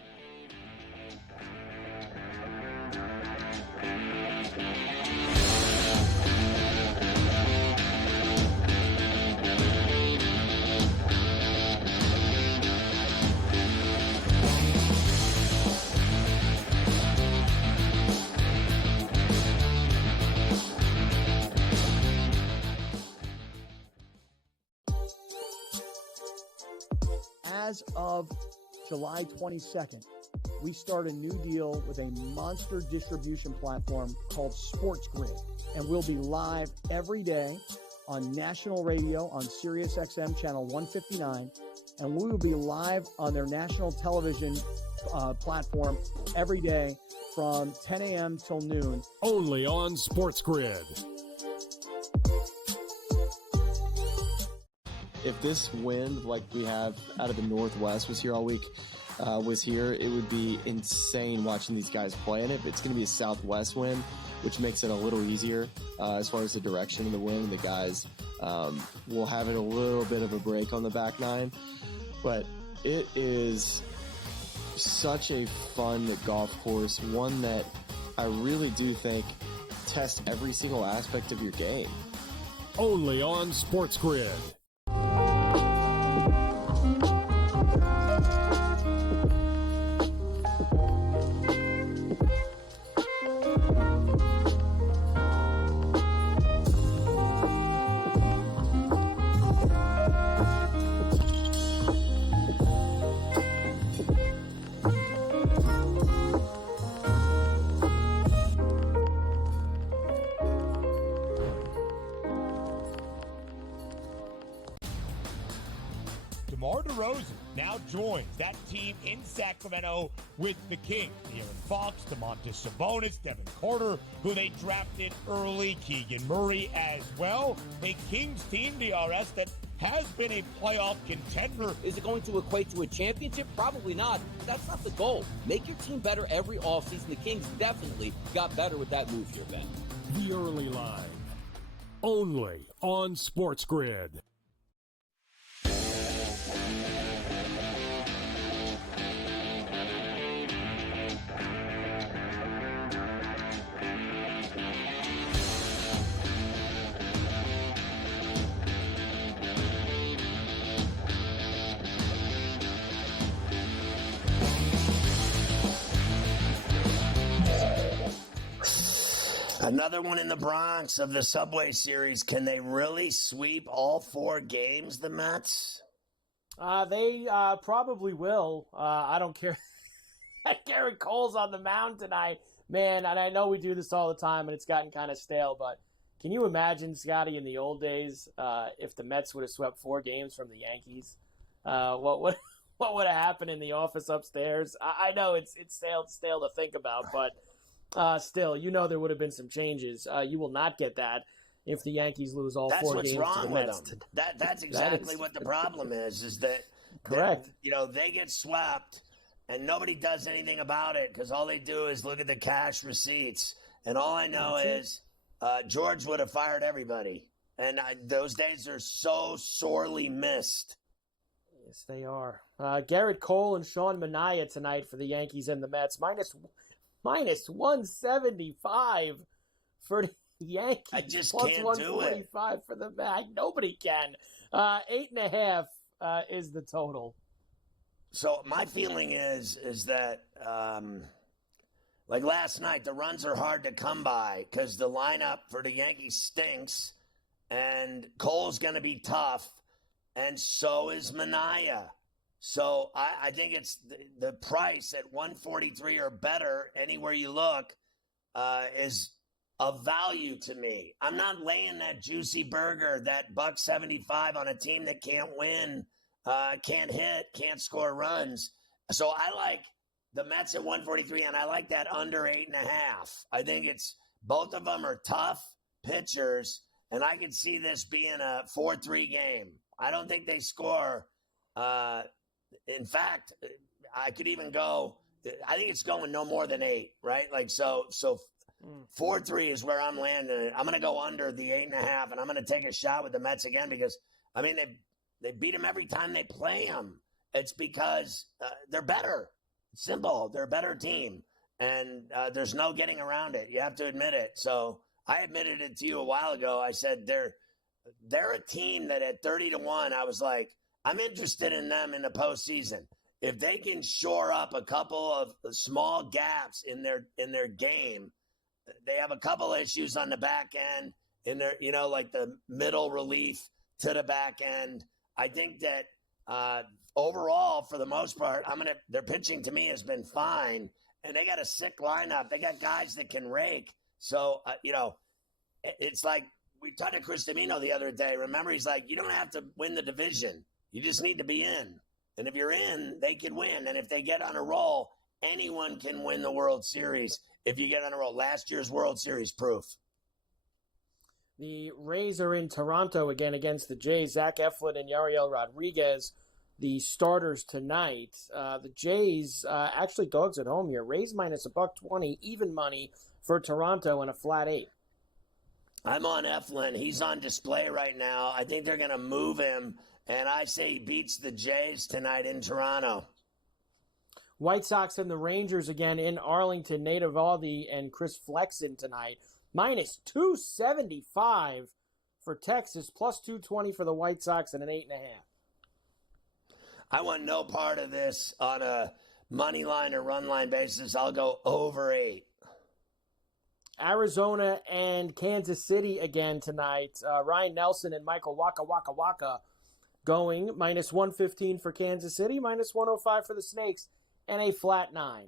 As of July 22nd, we start a new deal with a monster distribution platform called SportsGrid, and we'll be live every day on national radio on Sirius XM channel 159, and we will be live on their national television platform every day from 10 a.m. till noon. Only on SportsGrid. If this wind like we have out of the Northwest was here all week, it would be insane watching these guys play in it. It's going to be a southwest wind, which makes it a little easier as far as the direction of the wind. The guys will have it a little bit of a break on the back nine, but it is such a fun golf course, one that I really do think tests every single aspect of your game. Only on SportsGrid. DeMar DeRozan now joins that team in Sacramento with the Kings. De'Aaron Fox, Domantas Sabonis, Devin Carter, who they drafted early, Keegan Murray as well. A Kings team, DRS, that has been a playoff contender. Is it going to equate to a championship? Probably not. That's not the goal. Make your team better every offseason. The Kings definitely got better with that move here, Ben. The early line. Only on SportsGrid. Another one in the Bronx of the Subway Series. Can they really sweep all 4 games, the Mets? They probably will. I don't care. Garrett Cole's on the mound tonight. Man, and I know we do this all the time, and it's gotten kind of stale, but can you imagine, Scotty, in the old days, if the Mets would have swept 4 games from the Yankees? What would have happened in the office upstairs? I know it's stale to think about, but still, there would have been some changes. You will not get that if the Yankees lose all 4 games to the Mets. That's what's wrong with them. That's exactly what the problem is that correct. They get swept and nobody does anything about it because all they do is look at the cash receipts. And all I know is George would have fired everybody. And those days are so sorely missed. Yes, they are. Garrett Cole and Sean Manaea tonight for the Yankees and the Mets. Minus 175 for the Yankees. I just plus can't 145 do it. for the Mets. Nobody can. 8.5 is the total. So my feeling is that like last night, the runs are hard to come by because the lineup for the Yankees stinks, and Cole's going to be tough, and so is Manaea. So I think it's the price at 143 or better anywhere you look is of value to me. I'm not laying that juicy burger, that $1.75 on a team that can't win, can't hit, can't score runs. So I like the Mets at 143, and I like that under 8.5. I think it's both of them are tough pitchers, and I could see this being a 4-3 game. I don't think they score. In fact, I could even go, I think it's going no more than 8, right? Like, so 4-3 is where I'm landing. I'm going to go under the 8.5, and I'm going to take a shot with the Mets again because, I mean, they beat them every time they play them. It's because they're better. Simple. They're a better team, and there's no getting around it. You have to admit it. So I admitted it to you a while ago. I said they're a team that at 30-1, I was like, I'm interested in them in the postseason. If they can shore up a couple of small gaps in their game, they have a couple issues on the back end in their, like the middle relief to the back end. I think that overall, for the most part, their pitching to me has been fine, and they got a sick lineup. They got guys that can rake. So, it's like we talked to Chris Domino the other day. Remember, he's like, you don't have to win the division. You just need to be in. And if you're in, they could win. And if they get on a roll, anyone can win the World Series if you get on a roll. Last year's World Series proof. The Rays are in Toronto again against the Jays. Zach Eflin and Yariel Rodriguez, the starters tonight. The Jays actually dogs at home here. Rays minus $1.20, even money for Toronto and a flat 8. I'm on Eflin. He's on display right now. I think they're going to move him, and I say he beats the Jays tonight in Toronto. White Sox and the Rangers again in Arlington. Nate Eovaldi and Chris Flexen tonight. Minus 275 for Texas, plus 220 for the White Sox, and an 8.5. I want no part of this on a money line or run line basis. I'll go over 8. Arizona and Kansas City again tonight. Ryan Nelson and Michael Waka going minus 115 for Kansas City, minus 105 for the Snakes, and a flat 9.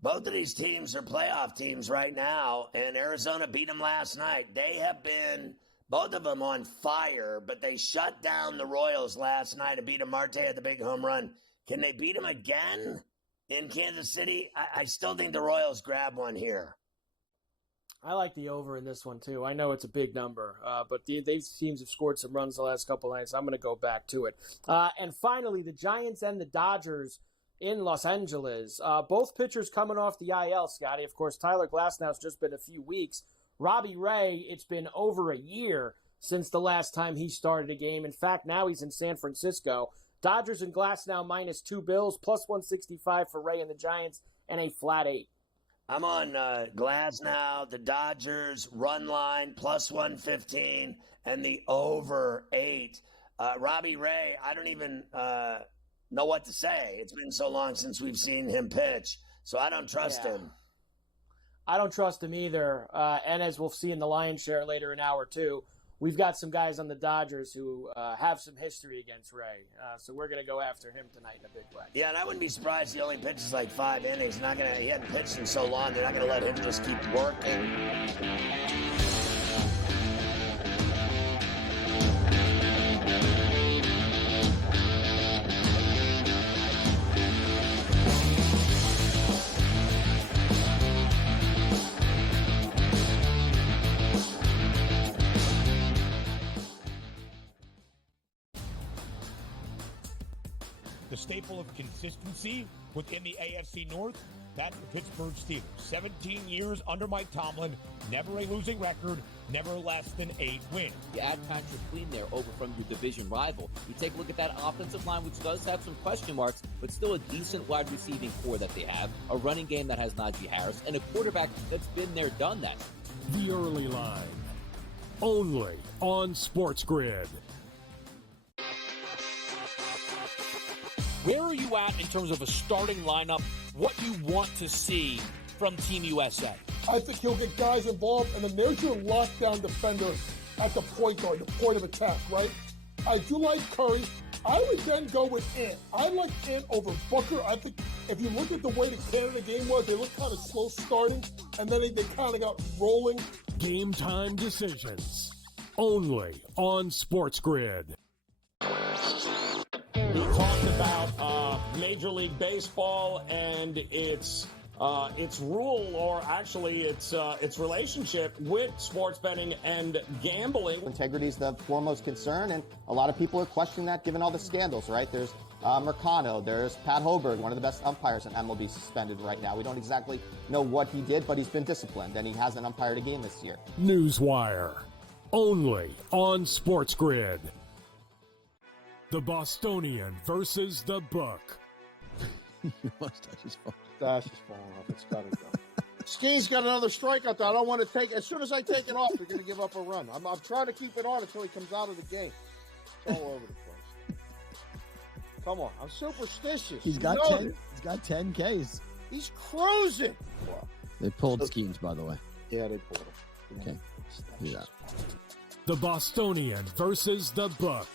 Both of these teams are playoff teams right now, and Arizona beat them last night. They have been, both of them, on fire, but they shut down the Royals last night and beat them. Marte at the big home run. Can they beat them again in Kansas City? I still think the Royals grab one here. I like the over in this one, too. I know it's a big number, but these teams have scored some runs the last couple nights. I'm going to go back to it. And finally, the Giants and the Dodgers in Los Angeles. Both pitchers coming off the IL, Scotty. Of course, Tyler Glasnow's just been a few weeks. Robbie Ray, it's been over a year since the last time he started a game. In fact, now he's in San Francisco. Dodgers and Glasnow minus 2 Bills, plus 165 for Ray and the Giants, and a flat 8. I'm on Glasnow, the Dodgers, run line, plus 115, and the over 8. Robbie Ray, I don't even know what to say. It's been so long since we've seen him pitch, so I don't trust him. I don't trust him either. And as we'll see in the Lions share later in hour 2, we've got some guys on the Dodgers who have some history against Ray. So we're going to go after him tonight in a big way. Yeah, and I wouldn't be surprised he only pitches like 5 innings. He hadn't pitched in so long. They're not going to let him just keep working. The staple of consistency within the AFC North, that's the Pittsburgh Steelers. 17 years under Mike Tomlin, never a losing record, never less than 8 wins. You add Patrick Queen there over from your division rival. You take a look at that offensive line, which does have some question marks, but still a decent wide receiving core that they have, a running game that has Najee Harris, and a quarterback that's been there, done that. The early line, only on SportsGrid. Where are you at in terms of a starting lineup, what you want to see from Team USA? I think he'll get guys involved, and then there's your lockdown defender at the point guard, the point of attack, right? I do like Curry. I would then go with Ant. I like Ant over Booker. I think if you look at the way the Canada game was, they looked kind of slow starting, and then they kind of got rolling. Game time decisions, only on SportsGrid. We talked about Major League Baseball and its rule, or actually its relationship with sports betting and gambling. Integrity is the foremost concern, and a lot of people are questioning that given all the scandals, right? There's Mercado, there's Pat Hoberg, one of the best umpires in MLB, suspended right now. We don't exactly know what he did, but he's been disciplined, and he hasn't umpired a game this year. Newswire, only on SportsGrid. The Bostonian versus the Book. Your mustache is falling. Mustache is falling off. It's got to go. Skeen's got another strikeout that I don't want to take. As soon as I take it off, they're going to give up a run. I'm trying to keep it on until he comes out of the game. It's all over the place. Come on. I'm superstitious. He's got 10. He's got 10 Ks. He's cruising. They pulled Skeens, by the way. Yeah, they pulled him. Okay. Do that. The Bostonian versus the Book.